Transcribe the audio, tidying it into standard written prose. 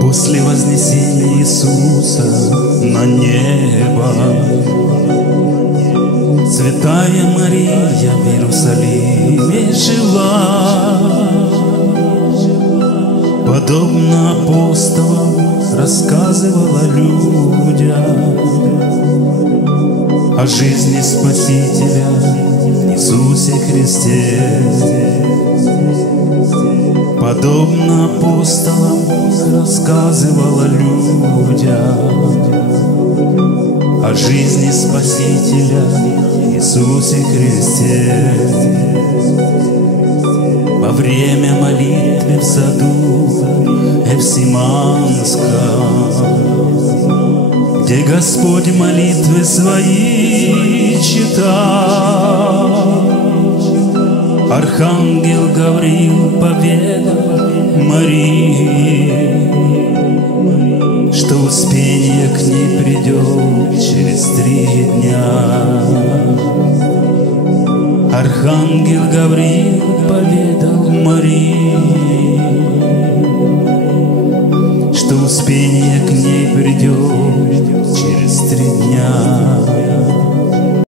После вознесения Иисуса на небо Святая Мария в Иерусалиме жила, подобно апостолам рассказывала людям о жизни Спасителя Иисусе Христе. Подобно апостолам рассказывала людям о жизни Спасителя Иисусе Христе. Во время молитвы в саду Эвсиманском, где Господь молитвы свои читал, архангел Гавриил поведал Марии, что Успение к ней придет через 3 дня. Архангел Гавриил поведал Марии, что Успение к ней придет через 3 дня.